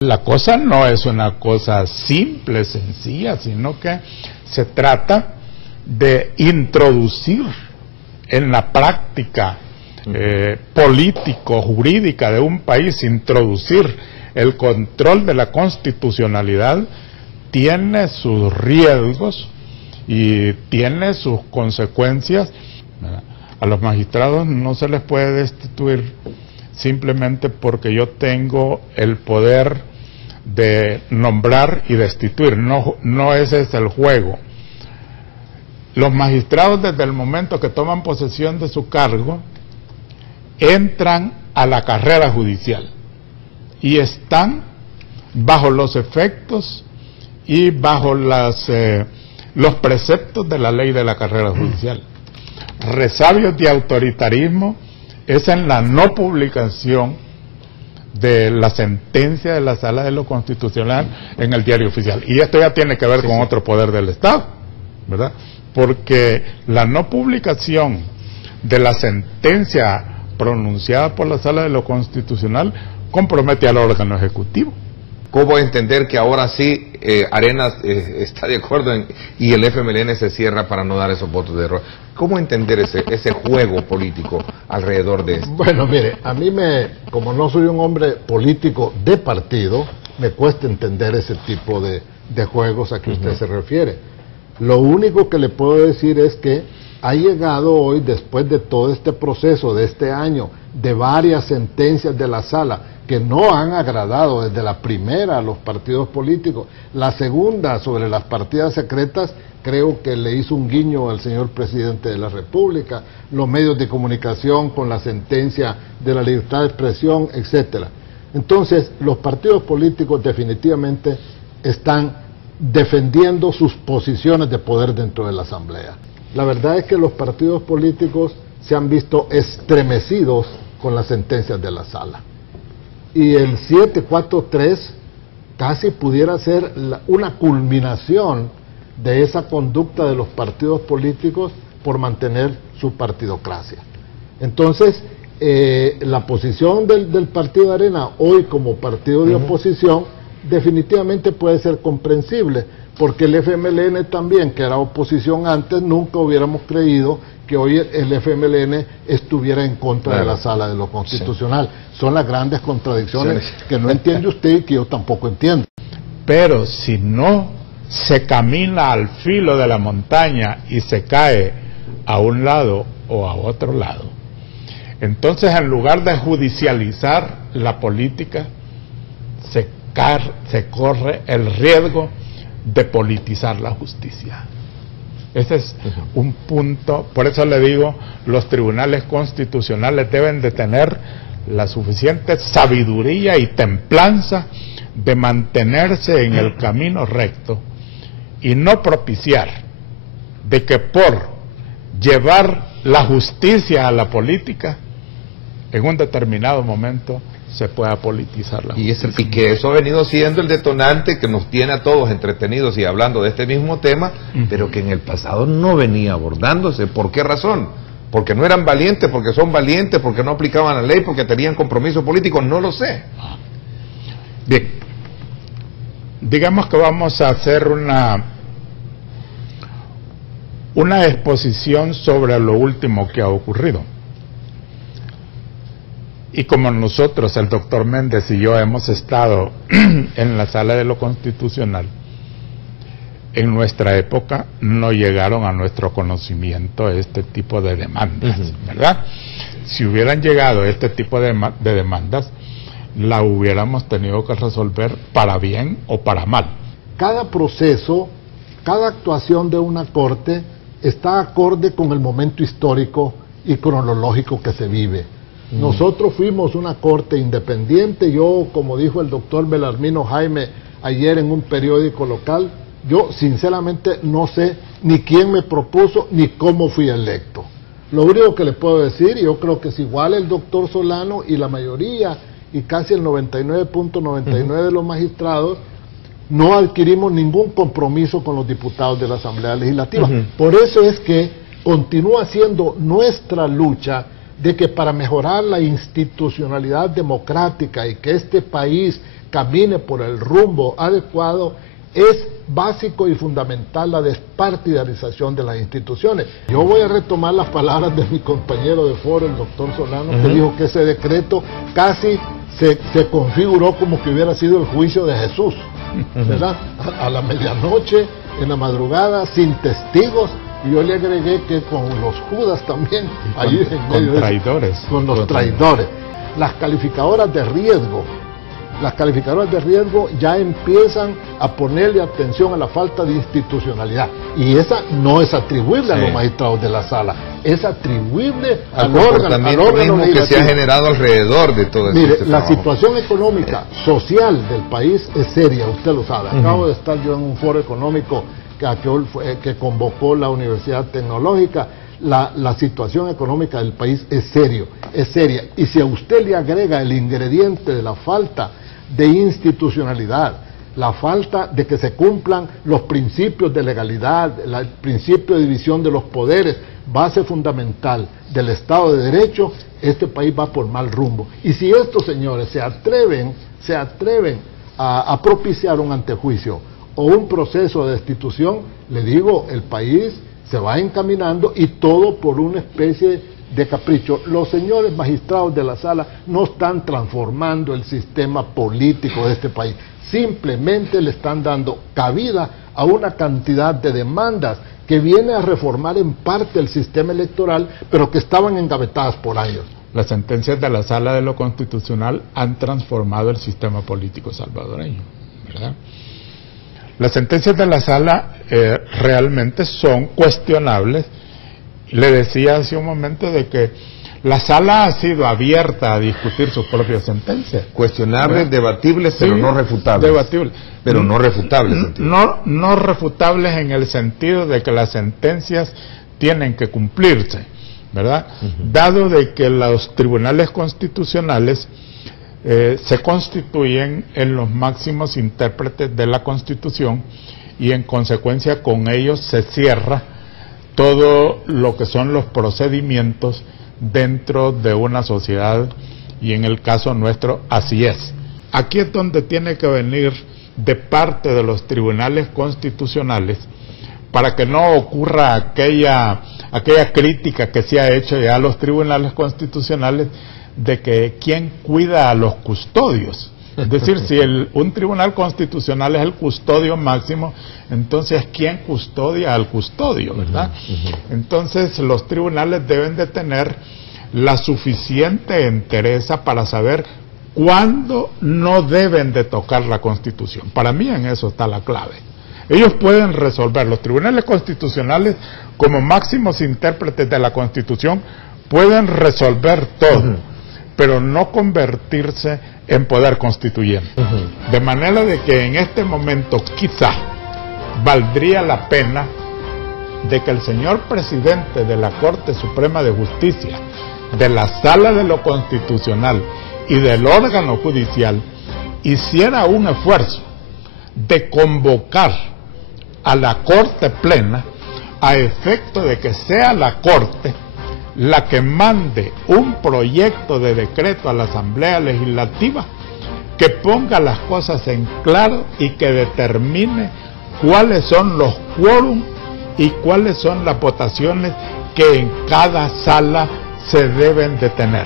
La cosa no es una cosa simple, sencilla, sino que se trata de introducir en la práctica político-jurídica de un país, introducir el control de la constitucionalidad, tiene sus riesgos y tiene sus consecuencias. A los magistrados no se les puede destituir simplemente porque yo tengo el poder de nombrar y destituir. No ese es el juego. Los magistrados, desde el momento que toman posesión de su cargo, entran a la carrera judicial y están bajo los efectos y bajo los preceptos de la ley de la carrera judicial. Resabios de autoritarismo es en la no publicación de la sentencia de la Sala de lo Constitucional en el Diario Oficial. Y esto ya tiene que ver con otro poder del Estado, ¿verdad? Porque la no publicación de la sentencia pronunciada por la Sala de lo Constitucional compromete al órgano ejecutivo. ¿Cómo entender que ahora sí Arenas está de acuerdo y el FMLN se cierra para no dar esos votos de error? ¿Cómo entender ese juego político alrededor de esto? Bueno, mire, a mí como no soy un hombre político de partido, me cuesta entender ese tipo de juegos a que usted se refiere. Lo único que le puedo decir es que ha llegado hoy, después de todo este proceso de este año, de varias sentencias de la Sala, que no han agradado desde la primera a los partidos políticos. La segunda, sobre las partidas secretas, creo que le hizo un guiño al señor presidente de la República, los medios de comunicación con la sentencia de la libertad de expresión, etcétera. Entonces, los partidos políticos definitivamente están defendiendo sus posiciones de poder dentro de la Asamblea. La verdad es que los partidos políticos se han visto estremecidos con las sentencias de la Sala. Y el 743 casi pudiera ser una culminación de esa conducta de los partidos políticos por mantener su partidocracia. Entonces, la posición del Partido Arena hoy como partido de oposición definitivamente puede ser comprensible, porque el FMLN también, que era oposición antes, nunca hubiéramos creído que hoy el FMLN estuviera en contra de la Sala de lo Constitucional. Son las grandes contradicciones que no entiende usted y que yo tampoco entiendo. Pero si no se camina al filo de la montaña y se cae a un lado o a otro lado, entonces en lugar de judicializar la política, se corre el riesgo de politizar la justicia. Ese es un punto, por eso le digo, los tribunales constitucionales deben de tener la suficiente sabiduría y templanza de mantenerse en el camino recto y no propiciar de que por llevar la justicia a la política, en un determinado momento se pueda politizar la justicia. Y que eso ha venido siendo el detonante que nos tiene a todos entretenidos y hablando de este mismo tema, pero que en el pasado no venía abordándose. ¿Por qué razón? Porque no eran valientes, porque son valientes, porque no aplicaban la ley, porque tenían compromiso político, no lo sé. Bien, digamos que vamos a hacer una exposición sobre lo último que ha ocurrido. Y como nosotros, el doctor Méndez y yo, hemos estado en la Sala de lo Constitucional, en nuestra época no llegaron a nuestro conocimiento este tipo de demandas, ¿verdad? Si hubieran llegado este tipo de demandas, la hubiéramos tenido que resolver para bien o para mal. Cada proceso, cada actuación de una corte está acorde con el momento histórico y cronológico que se vive. Nosotros fuimos una corte independiente. Yo, como dijo el doctor Belarmino Jaime ayer en un periódico local, yo sinceramente no sé ni quién me propuso ni cómo fui electo. Lo único que le puedo decir, yo creo que es igual el doctor Solano y la mayoría, y casi el 99.99 de los magistrados, no adquirimos ningún compromiso con los diputados de la Asamblea Legislativa. Por eso es que continúa siendo nuestra lucha de que para mejorar la institucionalidad democrática y que este país camine por el rumbo adecuado, es básico y fundamental la despartidarización de las instituciones. Yo voy a retomar las palabras de mi compañero de foro, el doctor Solano, que dijo que ese decreto casi se configuró como que hubiera sido el juicio de Jesús, ¿verdad? A la medianoche, en la madrugada, sin testigos. Y yo le agregué que con los Judas también, ahí en medio con traidores. Con los traidores. Las calificadoras de riesgo ya empiezan a ponerle atención a la falta de institucionalidad. Y esa no es atribuible a los magistrados de la sala, es atribuible al órgano mismo que se ha generado alrededor de todo esto. Mire, la situación económica, social del país es seria, usted lo sabe. Acabo de estar yo en un foro económico que convocó la Universidad Tecnológica. La situación económica del país es seria. Y si a usted le agrega el ingrediente de la falta de institucionalidad, la falta de que se cumplan los principios de legalidad, el principio de división de los poderes, base fundamental del Estado de Derecho, este país va por mal rumbo. Y si estos señores se atreven a propiciar un antejuicio o un proceso de destitución, le digo, el país se va encaminando, y todo por una especie de capricho. Los señores magistrados de la sala no están transformando el sistema político de este país, simplemente le están dando cabida a una cantidad de demandas que viene a reformar en parte el sistema electoral, pero que estaban engavetadas por años. Las sentencias de la Sala de lo Constitucional han transformado el sistema político salvadoreño, ¿verdad? Las sentencias de la Sala realmente son cuestionables. Le decía hace un momento de que la Sala ha sido abierta a discutir sus propias sentencias. Cuestionables, debatibles, pero sí, no refutables. Debatibles. Pero no refutables. No refutables en el sentido de que las sentencias tienen que cumplirse, ¿verdad? Dado de que los tribunales constitucionales se constituyen en los máximos intérpretes de la Constitución, y en consecuencia con ellos se cierra todo lo que son los procedimientos dentro de una sociedad, y en el caso nuestro así es. Aquí es donde tiene que venir de parte de los tribunales constitucionales, para que no ocurra aquella crítica que se ha hecho ya a los tribunales constitucionales de que quién cuida a los custodios. Es decir, si un tribunal constitucional es el custodio máximo, entonces ¿quién custodia al custodio, verdad? Entonces los tribunales deben de tener la suficiente entereza para saber cuándo no deben de tocar la Constitución. Para mí en eso está la clave. Ellos pueden resolver, los tribunales constitucionales como máximos intérpretes de la Constitución pueden resolver todo, pero no convertirse en poder constituyente. De manera de que en este momento quizá valdría la pena de que el señor presidente de la Corte Suprema de Justicia, de la Sala de lo Constitucional y del órgano judicial hiciera un esfuerzo de convocar a la Corte Plena a efecto de que sea la Corte la que mande un proyecto de decreto a la Asamblea Legislativa que ponga las cosas en claro y que determine cuáles son los quórum y cuáles son las votaciones que en cada sala se deben de tener.